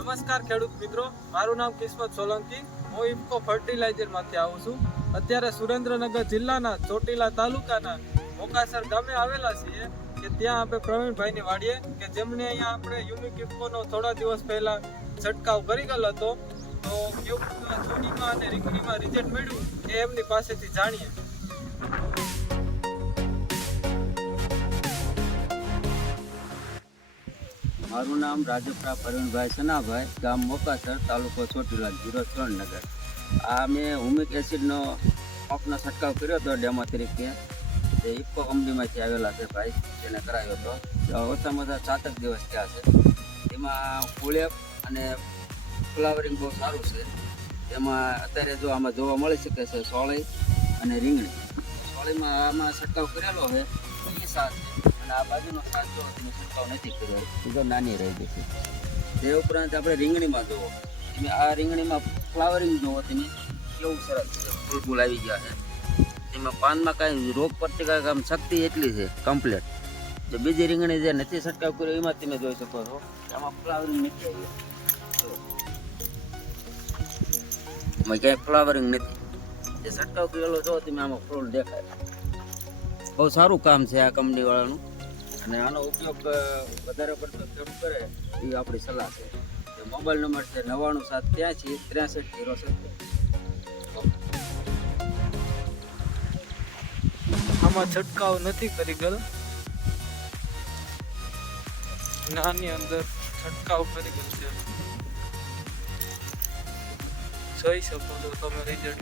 નમસ્કાર ખેડૂત મિત્રો, મારું નામ કિસ્મત સોલંકી. હું ઇફકો ફર્ટિલાઇઝરમાંથી આવું છું. અત્યારે સુરેન્દ્રનગર જિલ્લાના ચોટીલા તાલુકાના મોકાસર ગામે આવેલા છીએ કે ત્યાં આપણે પ્રવીણભાઈની વાડીએ કે જેમને અહીંયા આપણે યુનિક ઇફકોનો થોડા દિવસ પહેલા છંટકાવ કરી ગયેલો હતો. તો કેવું છોડીમાં અને રીંગણીમાં રિઝલ્ટ મળ્યું એ એમની પાસેથી જાણીએ. મારું નામ રાજપરા પ્રવીણભાઈ સનાભાઈ, ગામ મોકાસર, તાલુકો ચોટીલા, જિલ્લો સુરેન્દ્રનગર. આ મેં હુમિક એસિડનો પંપનો છંટકાવ કર્યો હતો ડેમો તરીકે. જે ઇફકો કંપનીમાંથી આવેલા છે ભાઈ, તેને કરાવ્યો હતો. ઓછામાં ઓછા 7 દિવસ થયા છે. એમાં ફૂલેપ અને ફ્લાવરિંગ બહુ સારું છે. એમાં અત્યારે જો આમાં જોવા મળી શકે છે સોળી અને રીંગણી. સોળીમાં આમાં છંટકાવ કરેલો છે, એ સાથ છે. અને આ બાજુનો સાથ જો તમે છંટકાવ નથી કર્યો, બીજો નાની રહી ગઈ છે. તે ઉપરાંત આપણે રીંગણીમાં જુઓ, તમે આ રીંગણીમાં ફ્લાવરિંગ જુઓ તમે, કેવું સરસ છે, ફૂલ ફૂલ આવી ગયા છે. એમાં પાનમાં કાંઈ રોગ પ્રતિકારક આમ શક્તિ એટલી છે કમ્પ્લેટ. જો બીજી રીંગણી જે નથી છંટકાવ કર્યો એમાં તમે જોઈ શકો છો આમાં ફ્લાવરિંગ નથી આવી. એમાં ક્યાંય ફ્લાવરિંગ નથી. જે છંટકાવ કરેલો જો તમે આમાં ફૂલ દેખાય. બહુ સારું કામ છે આ કંપનીવાળાનું, અને આનો ઉપયોગ વધારે પડતો ખેડૂત કરે એ આપણી સલાહ છે. મોબાઈલ નંબર છે 9973833070. આમાં છંટકાવ નથી કરી ગયેલ, નાની અંદર છંટકાવ કરી ગયેલ છે. જોઈ શકો છો તમે રિઝલ્ટ.